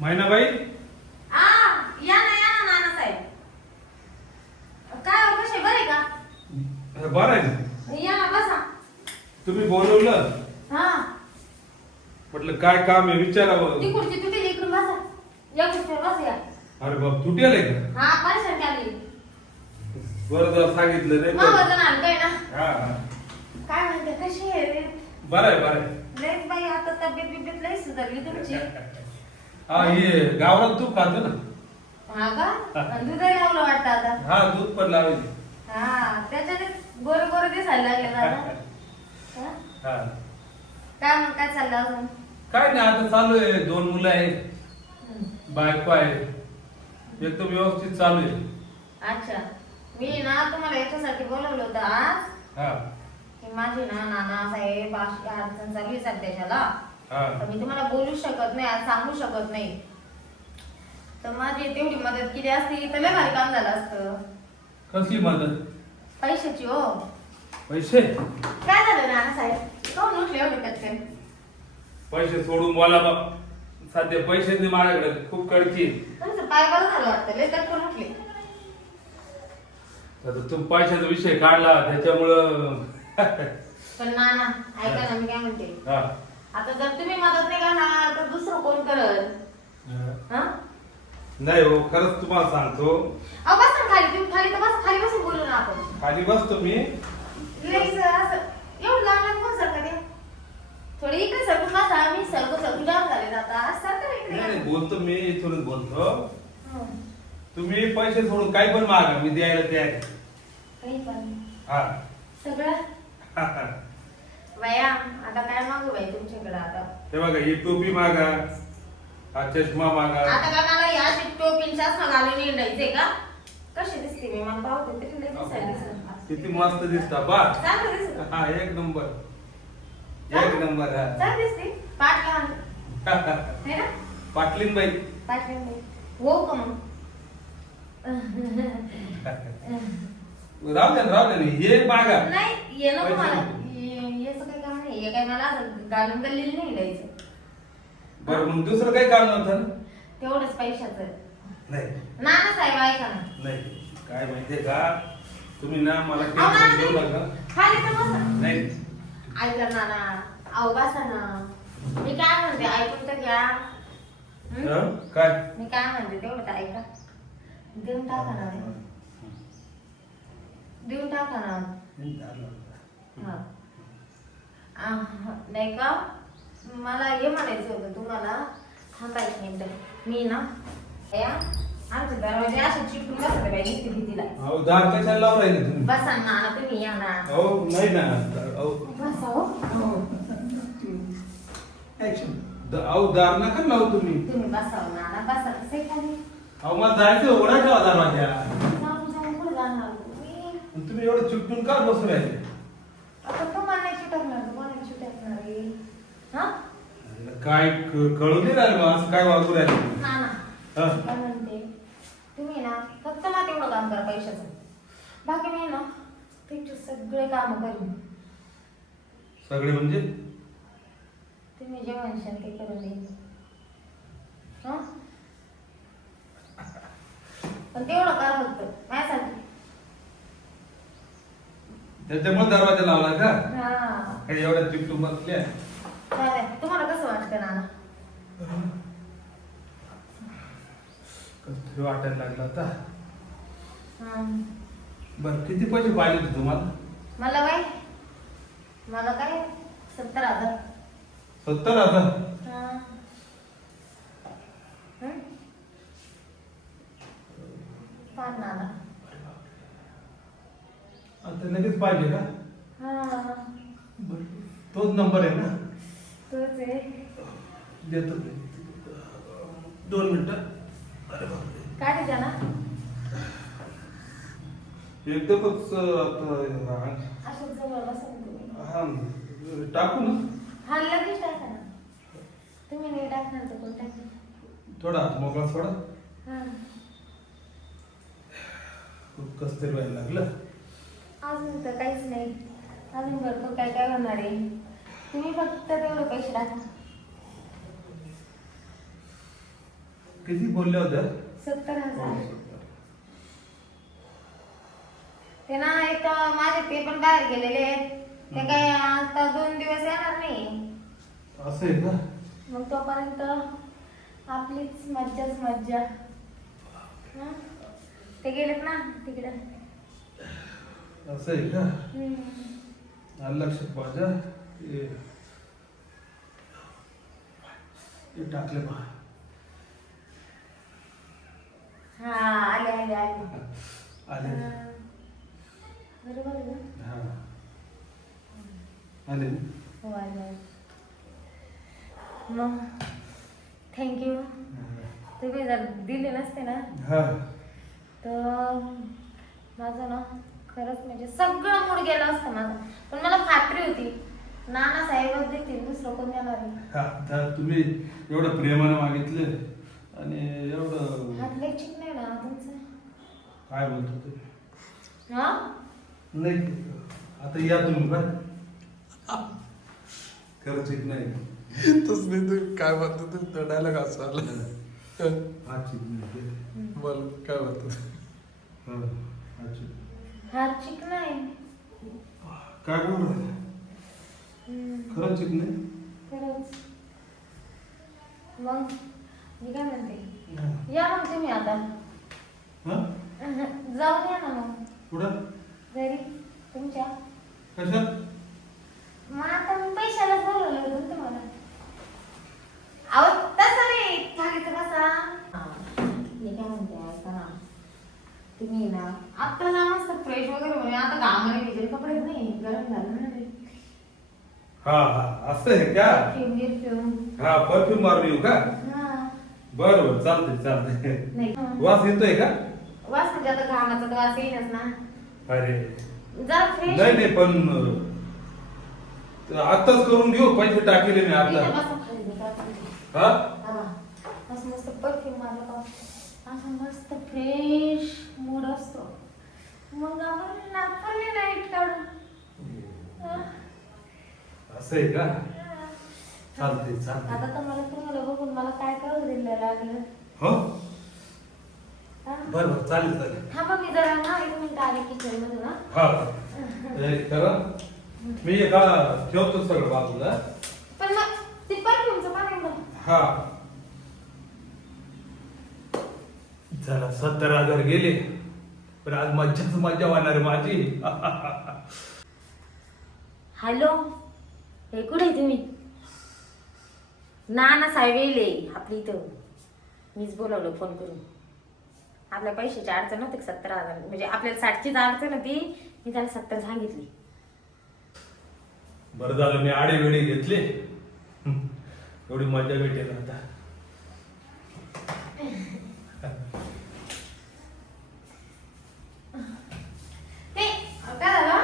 मैनाबाई या ना नाना साहेब. काय हो, कसे बरे का? बरं आहे ना. या ना बसा. तुम्ही बोलवलं हा म्हटलं काय काम आहे विचारावं. ती खुर्ची तुटी इकडून बसा. या खुर्चीवर बसा या. अरे बाप तुटेल आहे का? हा परेशान झाली. बरं जरा सांगितलं नाही मग तर. वजन आणलंय ना. हा काय म्हणते कशी आहे रे? बरं आहे बरं आहे. लयच बाई आता तब्येत बिब्येत लय सुधारली तुमची. हा हे गावरान तूप खातो ना. हा का? आणि दूधही लावलं वाटतं आता. हा दूध पण लावेल. हा त्याच्याने गोरे गोरे दिसायला लागले दादा. हा? हा काय मग काय चाललं अजून? काय नाही आता चालू आहे. 2 मुलं आहेत, बायको आहे, एकदम व्यवस्थित चालू आहे. अच्छा मी ना तुम्हाला याच्यासाठी बोलवलं होतं आज हा की माझी ना नाना साहेब अशी अडचण चालू आहे सध्याच्याला. हा तर मी तुम्हाला बोलू शकत नाही आज सांगू शकत नाही. तर माझी तेवढी मदत केली असती तर लय भारी काम झालं असतं. कसली मदत? पैशाची हो. पैसे? काय झालं नाना साहेब कोण उठले एवढे पटकन? पैसे सोडून बोला बा. सध्या पैसे नाही माझ्याकडे, खूप कडकी. तुमचं पाय बरं झालं वाटतं लय पटकन उठले. आता तू पैशाचा विषय काढला त्याच्यामुळं. पण नाना ऐका ना मी काय म्हणते. हा आता जर तुम्ही मदत नाही करणार तर दुसरं कोण करल? हा? नाही हो, खरंच तुम्हाला सांगतो. अहो बसा ना खाली. तुम्ही खाली तर बसा. खाली बसून बोलू ना आपण. खाली बसतो मी. लईच असं एवढं लांब कोण सरका ते? थोडी इकडे सरकून बसा. मी सरकून जाम झाले जाता सरका नाही नाही, इकडे. बोलतो मी इथूनच बोलतो. हं. तुम्ही पैसे सोडून काही पण मागा, मी द्यायला तयार आहे. काही पण हा सगळं बाया आता काय मागू बाई तुमच्याकडे आता? हे बघा, ही टोपी मागा, हा चष्मा मागा. आता का मला या टोपीन चष्मा घालून हिंडायचंय का? कशी दिसते मी? मला पाहते तरी लई दिसायला दिसत. किती मस्त दिसता बा. चांगलं दिसत. हा एक नंबर, एक नंबर. हा चांगली दिसते. पाठ लहान है ना? पाटलीन बाई. पाठ लहान बाई. हो का मग? राहू द्या राहू द्या, हे मागा. नाही ये नको पैसे मला. नको. याचं काही काम नाही. हे काय मला असं घालून गल्लीला नाही हिंडायचं. बरं मग दुसरं काही काम नव्हतं ना? तेवढंच पैशाचं. नाही नाना साहेब ऐका ना. नाही, काय माहितीये का, तुम्ही ना मला अहो, नाना टेन्शन देऊ नाही. नका. खाली तर बसा. नाही ऐका नाना. अहो बसा ना. मी काय म्हणते ऐकून तर घ्या. हं? हं? काय मी काय म्हणते तेवढं तर ऐका. देऊन टाका ना. देऊन टाका ना. हा. नाही का मला हे म्हणायचं होतं तुम्हाला. थांबा एक मिनिट. मी ना या आमच्या दरवाजे असे चिपटून बसत बाई नुसती भीतीला. अहो दार कशाला लावून राहिले तुम्ही? बसा ना तुम्ही या ना. अहो नाही ना. अहो बसा हो. अहो दार नका लावू तुम्ही. तुम्ही बसाव ना बसा कसे खाली. अहो मला जायचं, उघडा ठेवा दरवाजा. जाऊन जाऊन कुठं जाणार तुम्ही? तुम्ही एवढं चिपटून का बसू राहिले? आता तुम्हाला नाही चिटकणार. तुम्हाला नाही चिटकणार आहे. हा काय कळू नाही राहिलं बा, असं काय वागू राहिले? ना ना हं? काय म्हणते तुम्ही ना फक्त मला तेवढं काम करा पैशाचं. बाकी मी ना तुमचे सगळे काम करीन. सगळे म्हणजे? तुम्ही जे म्हणशाल ते करून देईन. हा पण तेवढं करा फक्त माझ्यासाठी. त्याच्यामुळे दरवाजा लावला का? हा काही एवढ्या चिपटून बसल्या? चालेल. तुम्हाला कसं वाटतं नाना? कसं वाटायला लागलं आता. हं. बरं किती पैसे पाहिजे होते तुम्हाला? मला काय मला काय 70,000. 70,000? हा. हं? पाहा नाना. आता लगेच पाहिजे का? हा बरं. तोच नंबर आहे ना? तोच आहे. देतो मी. 2 मिनिटं. अरे बापरे. काय द्या ना. एकदमच असं जवळ बसा ना तुम्ही. हा टाकू ना. हा लगेच टाका ना. तुम्ही नाही टाकणार तर कोण टाकेल? थोडा हात मोकळा सोडा. हा खूप कसतरी व्हायला लागलं. अजून तर काहीच नाही. अजून भरपूर काय काय होणार आहे. तुम्ही फक्त तेवढे पैसे टाका. किती बोलले होते? 70,000. ते ना एक माझे ते पण बाहेर गेलेले आहेत. ते काय आता 2 दिवस येणार नाही. असं आहे का? मग तोपर्यंत आपलीच मज्जाच मज्जा. हं? ते गेलेत ना तिकडे. असं आहे का? आलं लक्षात माझ्या. हे टाकले पहा. हा आले आले आले. आले. बरोबर आहे ना? हा. आले. हो आले. मग थँक्यू. तुम्ही जर दिले नसते ना हा. तर माझं ना खरंच म्हणजे सगळं मूड गेलं असतं माझं. पण मला खात्री होती नाना साहेबच देतील, दुसरं कोण देणार नाही. आता तुम्ही एवढं प्रेमानं मागितले आणि एवढं हात लय चिकन आहे ना तुमचं. काय बोलतो तुम्ही? हा नाही आता या तुम्ही बरं. खरंच एक नाही. तस नाही तू काय म्हणतो तू तो डायलॉग असं आला. हा चिकन. बोल काय म्हणतो हात चिकन आहे. काय बोल रहा? खरंच चिकन आहे? खरंच. मग मी काय म्हणते, या मग तुम्ही आता हा? जाऊन या ना मग कुठं? घरी तुमच्या. कशात? मग आता मी पैशालाच बोलवलं होतं तुम्हाला. अहो तसं नाही सांगितलं कसा. मी काय म्हणते ऐका ना, तुम्ही ना आता ना मस्त फ्रेश वगैरे होणे. आता घामाने भिजले कपडे नाही गरम झालं ना ते. हा हा असं आहे का? परफ्यूम. हा परफ्यूम मारून येऊ का? हा बरं बरं चालतंय चालतंय. नाही वास येतोय का? वास म्हणजे आता घामाचा तर वास येईनच ना. अरे जरा फ्रेश. नाही नाही पण आताच करून घेऊ. पैसे टाकले मी आता. हा मस्त मस्त परफ्यूम मारला का असं मस्त फ्रेश मूड असतो. मग आपण नागपूरला नाईट काढू. असं आहे का? चालतंय आता चालतंय. तर मला तुम्हाला बघून मला काय करू दिलं लागलं. हो हा? बरं बरं चालेल चालेल. थांबा मी जरा ना 1 मिनिट आले किचन मधून. हा करा. मी एका ठेवतो सगळं बाजूला. पण मग ते परफ्यूमचं पाणी बघ. हा चला 70,000 गेले. पण आज मज्जाच मज्जा होणार आहे माझी. हॅलो, हे कुठे तुम्ही? नाना साहेब येईल आपली इथं. मीच बोलावलं फोन करून. आपल्या पैशाची अडचण नव्हती 70,000 म्हणजे आपल्याला 60ची अडचण होती. मी त्याला 70 सांगितली. बरं झालं मी आडे वेळे घेतले. एवढी मजा भेटेल आता. ते काय झालं,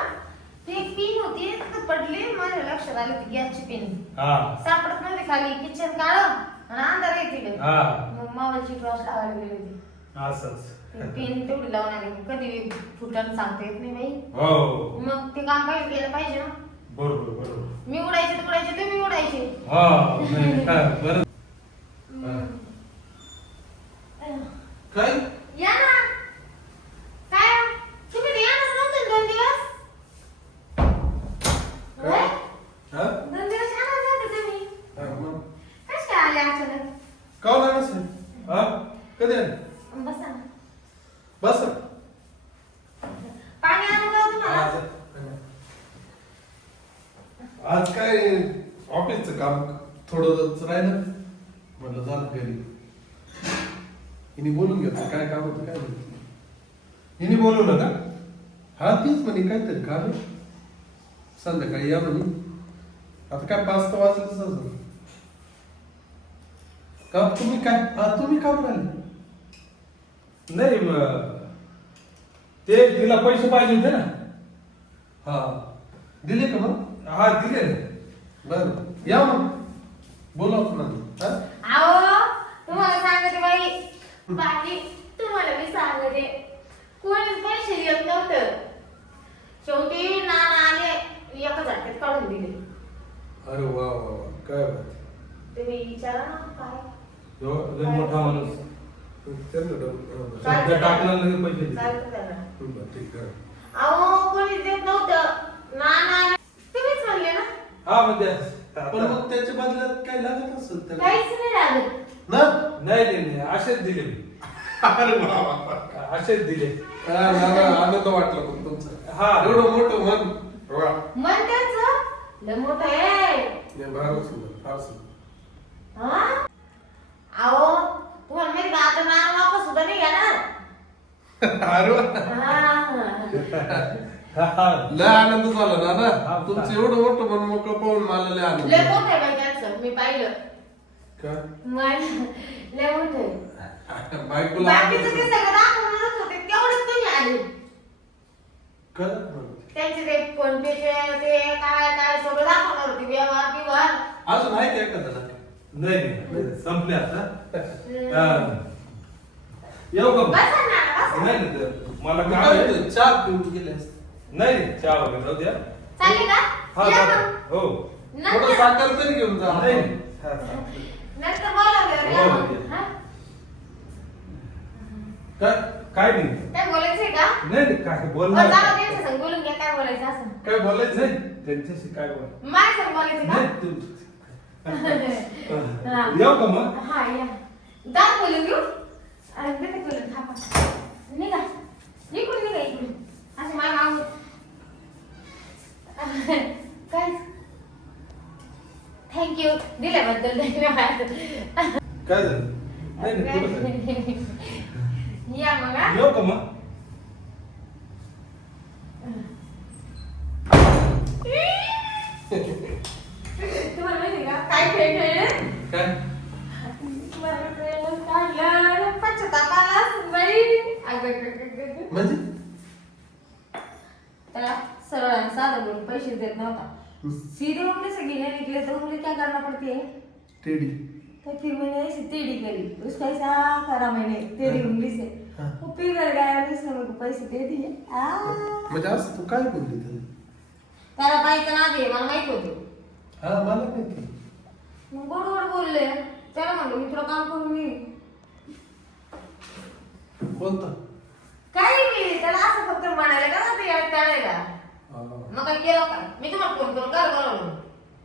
ती एक पिन होती तिथं पडली. माझ्या लक्षात आली ती गॅसची पिन हा सापडत नव्हती. खाली किचन काढ आणि अंधार येते. हा मग मोबाईलची टॉर्च लावायला गेली होती. असंच. पिन तेवढी लावून आली. कधी फुटन सांगता येत नाही बाई. हो मग ते काम काही केलं पाहिजे ना. बरोबर बरोबर. मी उडायचे तर उडायचे, तुम्ही उडायचे. हा नाही, हा, बरं. काय? या ना. काय तुम्ही तर येणार नव्हते 2 दिवस. काय? होय? हा? 2 दिवस येणार नव्हते तुम्ही. हा, मग. कस काय आले अचानक? का होणार नसेल? हा कधी आले? बसा ना. बस पाणी आणू का तुम्हाला? आज काय ऑफिसचं काम थोडंच राहिलं. म्हटलं झालं घरी. हिने बोलून घेतलं काय काम होतं काय नाही. हिने बोलवलं का? हा तीच म्हणे काहीतरी काम आहे. संध्याकाळी या म्हणे. आता काय 5 तर वाजलेच असेल. का तुम्ही काय तुम्ही का म्हणाले? नाही ते तिला पैसे पाहिजे होते ना. हा दिले का मग? हा दिले. बरं या मग बोला आपण हा? अहो तुम्हाला सांगते बाई, बाकी तुम्हाला मी सांगते कोणीच पैसे देत नव्हतं. शेवटी नाना आले, एका झटक्यात काढून दिले. अरे वा वा वा काय बात. तुम्ही विचारा ना काय. लय मोठा माणूस. त्यांना डबल सध्या टाकणार नाही पैसे दे. चालतं त्याला. बरं, ठीक आहे. अहो कोणी देत नव्हतं ना तुम्हीच म्हणले ना हा म्हणजे पण मग त्याच्या बदल्यात काय लागत असेल त्याला काहीच नाही लागत ना? नाही दिले असेच दिले मी. अरे बाबा. असेच दिले. हा, ना, ना, आनंद वाटला पण तुमचा. हा. एवढं मोठं मन. वा. मन त्याचं लय मोठं आहे नाही, फार सुंदर, फार सुंदर. हा? अहो तुम्हाला माहिती का आता नाव वापस सुद्धा नाही घेणार अरे वा. हा. लय आनंद झाला ना हा. ना तुमचं एवढं मोठं मन मोकळं पाहून मला लय आनंद लय झाला. मोठं आहे बाई त्यांचं मी पाहिलं का? लय मोठं आहे बायकोला बाकीचं ते आनंद- सगळं दाखवणारच होते तेवढंच तुम्ही आले का? त्यांचे ते फोन पे ते काय काय सगळं दाखवणार होते व्यवहार बिवहार अजून आहे का एखादा नाही संपले आता. हा. येऊ का मग? बसा ना बसा. नाही नाही, मला मी काम काय आहे. म्हणतो, चहा पिऊन गेले असते. नाही नाही, चहा वगैरे जाऊ द्या. चालेल का हा या चालेल. मग. हो थोडं नंतर साखर तरी घेऊन जा. नाही नाही. हा, हा. नंतर बोलावलं या हो, मग. हो. हा? काय काय नाही काय बोलायचंय का नाही नाही, काय हो, बोलणार जाऊ दे, त्यांच्या संग बोलून घ्या काय बोलायचं असं काय बोलायचं नाही त्यांच्याशी काय बोल माझ्या संग बोलायचं का नाही तू हा. येऊ का मग? हा या दात बोलून घेऊ आणि देते बोलून थांबा निघा इकडून निघा इकडून असं माझ्या मागून काय थँक्यू दिल्याबद्दल धन्यवाद काय झालं नाही नाही कुठं काय? या मग हा. येऊ का मग? तुम्हाला माहिती का काय खेळ खेळले काय मला कळलं, काढलं, पश्चाताप आला असेल बाई. म्हणजे त्याला सरळ आणि साधं बोलून पैसे देत नव्हता सीधे उंगली से गिने निकले तो उंगली क्या करना पड़ती है टेडी तो फिर मैंने ऐसे टेढ़ी करी उसका ऐसा करा मैंने तेरी उंगली से हाँ। वो पिघल गया और उसने मेरे को पैसे दे दिए म्हणजे असं तू काय बोलली त्याला? त्याला बाईचं नाव आहे मला माहित होतं हा मला माहिती. मग गोड गोड बोलले त्याला म्हणलं मी तुला काम करून येईन कोणता? काही मी त्याला असं फक्त म्हणायला का ते यात टाळायला हा. मग काय केलं का मी तुम्हाला फोन करून काय बोलवलं